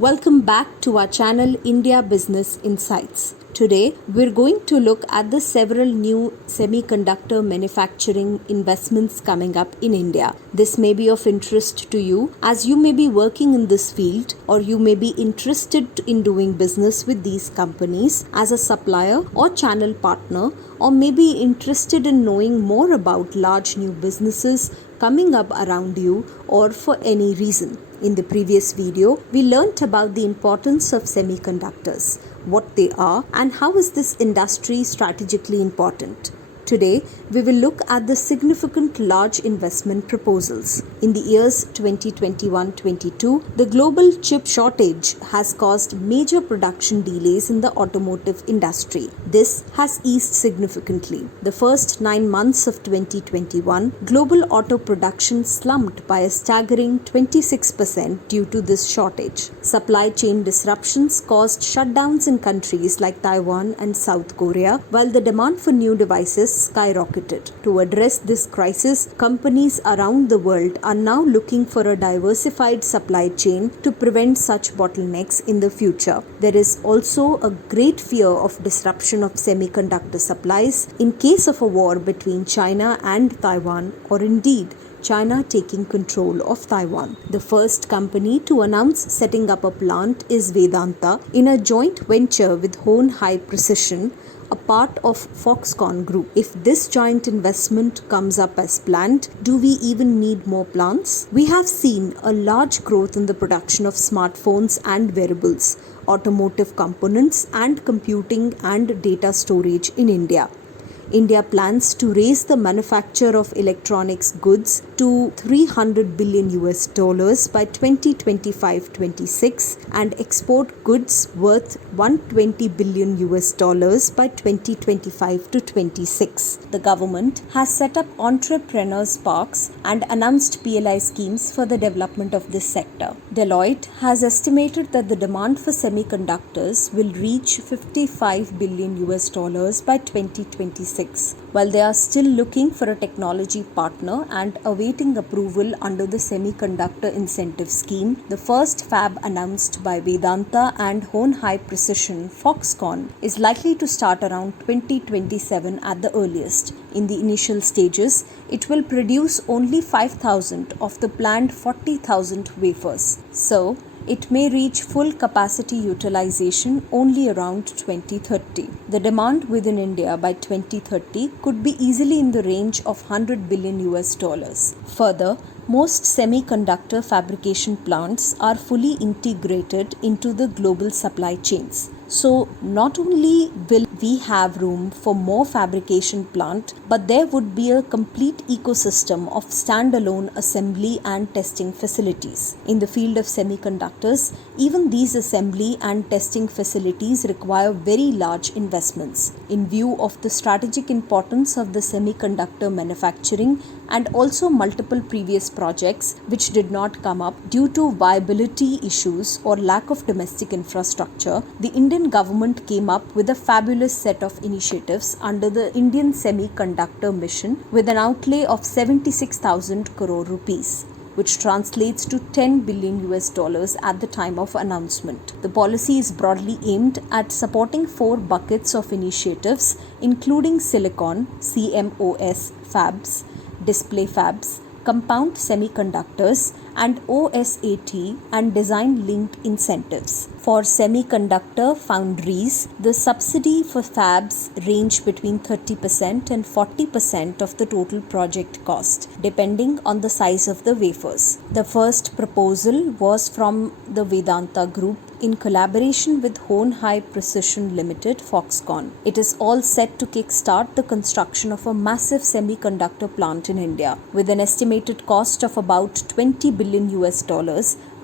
Welcome back to our channel India Business Insights. Today, we're going to look at the several new semiconductor manufacturing investments coming up in India. This may be of interest to you as you may be working in this field or you may be interested in doing business with these companies as a supplier or channel partner, or may be interested in knowing more about large new businesses coming up around you or for any reason. In the previous video, we learnt about the importance of semiconductors, what they are, and how is this industry strategically important. Today, we will look at the significant large investment proposals. In the years 2021-22, the global chip shortage has caused major production delays in the automotive industry. This has eased significantly. The first 9 months of 2021, global auto production slumped by a staggering 26% due to this shortage. Supply chain disruptions caused shutdowns in countries like Taiwan and South Korea, while the demand for new devices skyrocketed. To address this crisis, companies around the world are now looking for a diversified supply chain to prevent such bottlenecks in the future. There is also a great fear of disruption of semiconductor supplies in case of a war between China and Taiwan, or indeed China taking control of Taiwan. The first company to announce setting up a plant is Vedanta in a joint venture with Hone High Precision, a part of Foxconn Group. If this joint investment comes up as planned, do we even need more plants? We have seen a large growth in the production of smartphones and wearables, automotive components, and computing and data storage in India. India plans to raise the manufacture of electronics goods to $300 billion by 2025-26 and export goods worth $120 billion by 2025-26. The government has set up entrepreneurs parks and announced PLI schemes for the development of this sector. Deloitte has estimated that the demand for semiconductors will reach $55 billion by 2026. While they are still looking for a technology partner and awaiting approval under the Semiconductor Incentive Scheme, the first fab announced by Vedanta and Hone High Precision, Foxconn, is likely to start around 2027 at the earliest. In the initial stages, it will produce only 5,000 of the planned 40,000 wafers. So, it may reach full capacity utilization only around 2030. The demand within India by 2030 could be easily in the range of $100 billion. Further, most semiconductor fabrication plants are fully integrated into the global supply chains. So, not only will we have room for more fabrication plant, but there would be a complete ecosystem of standalone assembly and testing facilities. In the field of semiconductors, even these assembly and testing facilities require very large investments. In view of the strategic importance of the semiconductor manufacturing and also multiple previous projects which did not come up due to viability issues or lack of domestic infrastructure, the Indian government came up with a fabulous set of initiatives under the Indian Semiconductor Mission with an outlay of 76,000 crore rupees, which translates to $10 billion at the time of announcement. The policy is broadly aimed at supporting 4 buckets of initiatives, including silicon, CMOS fabs, display fabs, compound semiconductors, and OSAT and design-linked incentives. For semiconductor foundries, the subsidy for fabs range between 30% and 40% of the total project cost, depending on the size of the wafers. The first proposal was from the Vedanta Group in collaboration with Hone High Precision Limited, Foxconn. It is all set to kickstart the construction of a massive semiconductor plant in India with an estimated cost of about $20 billion,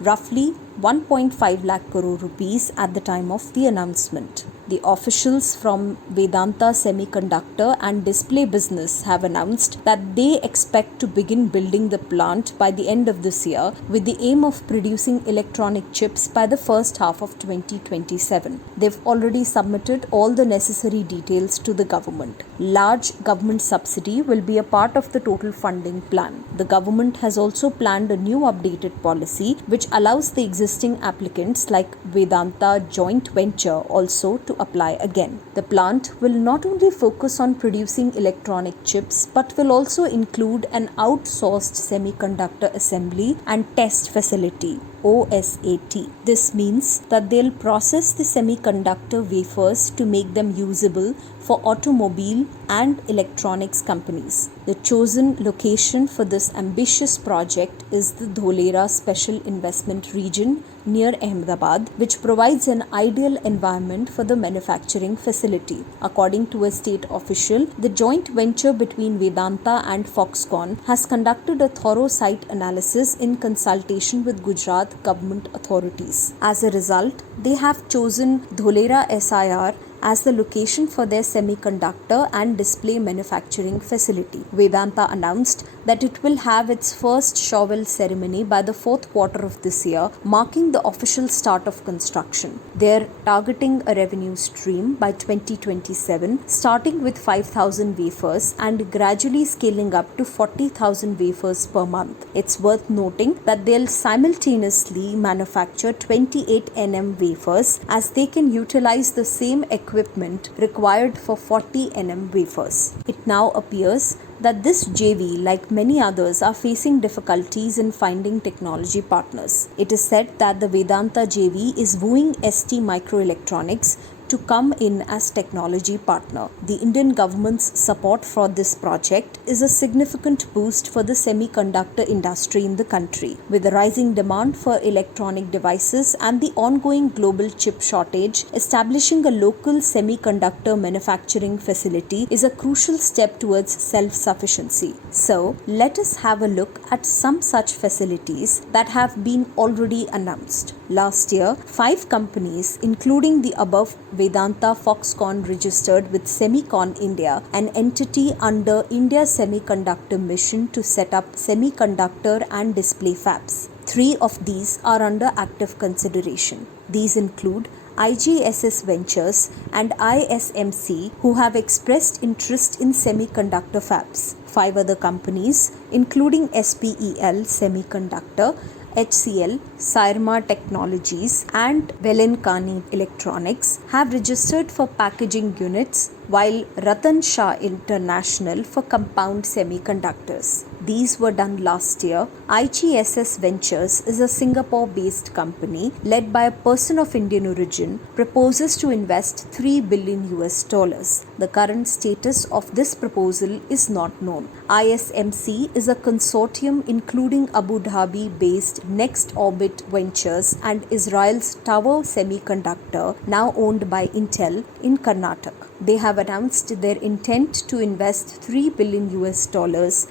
roughly 1.5 lakh crore rupees at the time of the announcement. The officials from Vedanta Semiconductor and Display Business have announced that they expect to begin building the plant by the end of this year with the aim of producing electronic chips by the first half of 2027. They've already submitted all the necessary details to the government. Large government subsidy will be a part of the total funding plan. The government has also planned a new updated policy which which allows the existing applicants like Vedanta joint venture also to apply again. The plant will not only focus on producing electronic chips but will also include an outsourced semiconductor assembly and test facility, OSAT. This means that they'll process the semiconductor wafers to make them usable for automobile and electronics companies. The chosen location for this ambitious project is the Dholera Special Investment Region near Ahmedabad, which provides an ideal environment for the manufacturing facility. According to a state official, the joint venture between Vedanta and Foxconn has conducted a thorough site analysis in consultation with Gujarat government authorities. As a result, they have chosen Dholera SIR as the location for their semiconductor and display manufacturing facility. Vedanta announced that it will have its first shovel ceremony by the fourth quarter of this year, marking the official start of construction. They are targeting a revenue stream by 2027, starting with 5,000 wafers and gradually scaling up to 40,000 wafers per month. It's worth noting that they'll simultaneously manufacture 28 nm wafers, as they can utilize the same equipment required for 40 nm wafers. It now appears that this JV, like many others, are facing difficulties in finding technology partners. It is said that the Vedanta JV is wooing ST Microelectronics to come in as technology partner. The Indian government's support for this project is a significant boost for the semiconductor industry in the country. With the rising demand for electronic devices and the ongoing global chip shortage, establishing a local semiconductor manufacturing facility is a crucial step towards self-sufficiency. So, let us have a look at some such facilities that have been already announced. Last year, 5 companies, including the above Vedanta Foxconn, registered with Semicon India, an entity under India Semiconductor Mission to set up semiconductor and display fabs. 3 of these are under active consideration. These include IGSS Ventures and ISMC, who have expressed interest in semiconductor fabs. 5 other companies, including SPEL Semiconductor, HCL, Syrma Technologies and Velenkani Electronics, have registered for packaging units, while Ratan Shah International for compound semiconductors. These were done last year. IGSS Ventures is a Singapore-based company led by a person of Indian origin, proposes to invest $3 billion. The current status of this proposal is not known. ISMC is a consortium including Abu Dhabi-based Next Orbit Ventures and Israel's Tower Semiconductor, now owned by Intel, in Karnataka. They have announced their intent to invest $3 billion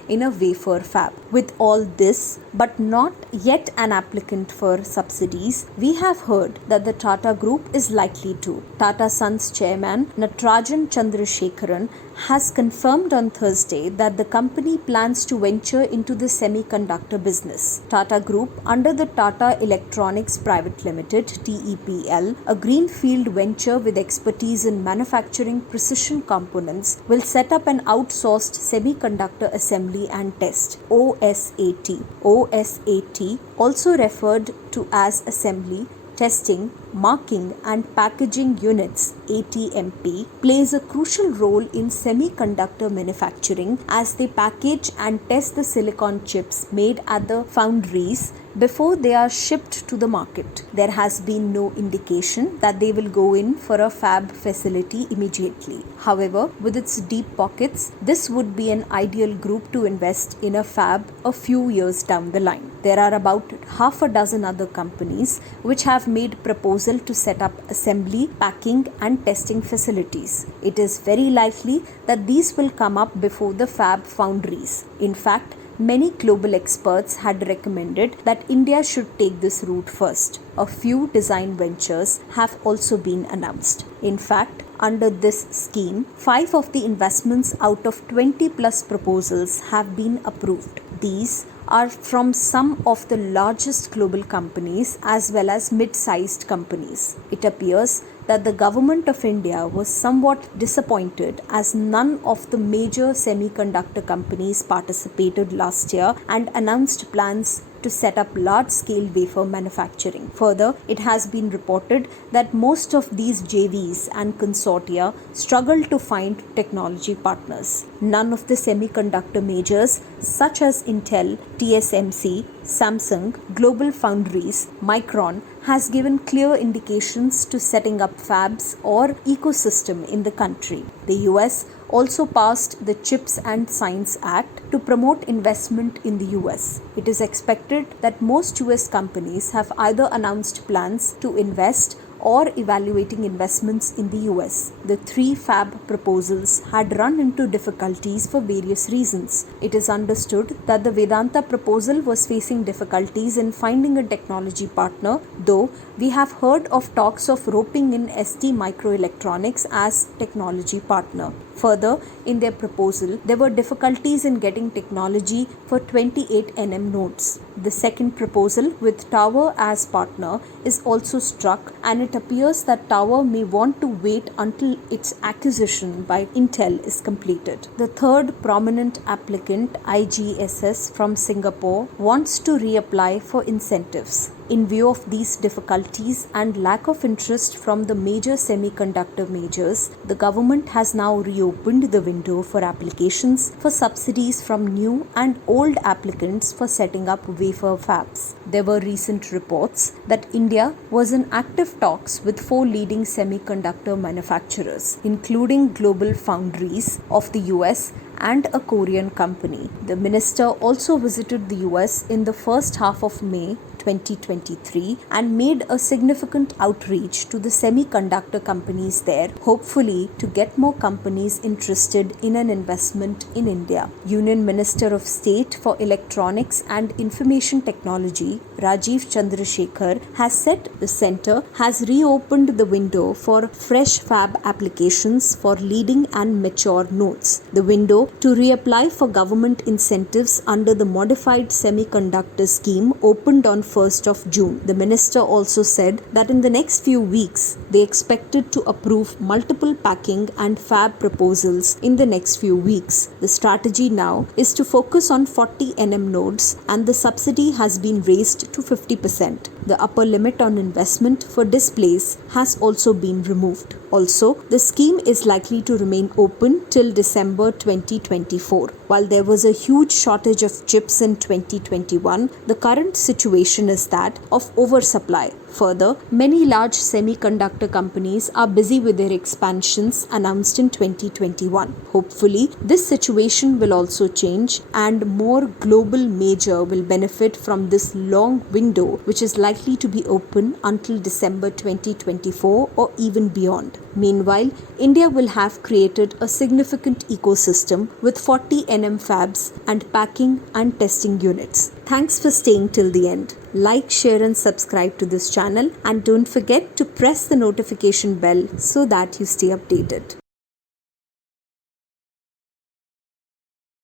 in a wafer fab. With all this, but not yet an applicant for subsidies, we have heard that the Tata Group is likely to. Tata Sons chairman Natarajan Chandrasekaran has confirmed on Thursday that the company plans to venture into the semiconductor business. Tata Group, under the Tata Electronics Private Limited (TEPL), a greenfield venture with expertise in manufacturing precision components, will set up an outsourced semiconductor assembly and test (OSAT). OSAT, also referred to as assembly, testing, marking and packaging units (ATMP), plays a crucial role in semiconductor manufacturing, as they package and test the silicon chips made at the foundries before they are shipped to the market. There has been no indication that they will go in for a fab facility immediately. However, with its deep pockets, this would be an ideal group to invest in a fab a few years down the line. There are about half a dozen other companies which have made proposals to set up assembly, packing and testing facilities. It is very likely that these will come up before the fab foundries. In fact, many global experts had recommended that India should take this route first. A few design ventures have also been announced. In fact, under this scheme, 5 of the investments out of 20 plus proposals have been approved. These are from some of the largest global companies as well as mid-sized companies. It appears that the government of India was somewhat disappointed as none of the major semiconductor companies participated last year and announced plans to set up large-scale wafer manufacturing. Further, it has been reported that most of these JVs and consortia struggle to find technology partners. None of the semiconductor majors such as Intel, TSMC, Samsung, Global Foundries, Micron has given clear indications to setting up fabs or ecosystem in the country. The US also passed the CHIPS and Science Act to promote investment in the US. It is expected that most US companies have either announced plans to invest or evaluating investments in the US. The 3 fab proposals had run into difficulties for various reasons. It is understood that the Vedanta proposal was facing difficulties in finding a technology partner, though we have heard of talks of roping in ST Microelectronics as technology partner. Further, in their proposal, there were difficulties in getting technology for 28nm nodes. The second proposal, with Tower as partner, is also struck, and it appears that Tower may want to wait until its acquisition by Intel is completed. The third prominent applicant, IGSS from Singapore, wants to reapply for incentives. In view of these difficulties and lack of interest from the major semiconductor majors, the government has now reopened the window for applications for subsidies from new and old applicants for setting up wafer fabs. There were recent reports that India was in active talks with 4 leading semiconductor manufacturers, including Global Foundries of the US and a Korean company. The minister also visited the US in the first half of May 2023 and made a significant outreach to the semiconductor companies there, hopefully to get more companies interested in an investment in India. Union Minister of State for Electronics and Information Technology, Rajiv Chandrasekhar, has said the center has reopened the window for fresh fab applications for leading and mature nodes. The window to reapply for government incentives under the modified semiconductor scheme opened on 1st of June. The minister also said that in the next few weeks, they expected to approve multiple packing and fab proposals in the next few weeks. The strategy now is to focus on 40nm nodes, and the subsidy has been raised to 50%. The upper limit on investment for displays has also been removed. Also, the scheme is likely to remain open till December 2024. While there was a huge shortage of chips in 2021, the current situation is that of oversupply. Further, many large semiconductor companies are busy with their expansions announced in 2021. Hopefully, this situation will also change and more global major will benefit from this long window, which is likely to be open until December 2024 or even beyond. Meanwhile, India will have created a significant ecosystem with 40nm fabs and packing and testing units. Thanks for staying till the end. Like, share and subscribe to this channel, and don't forget to press the notification bell so that you stay updated.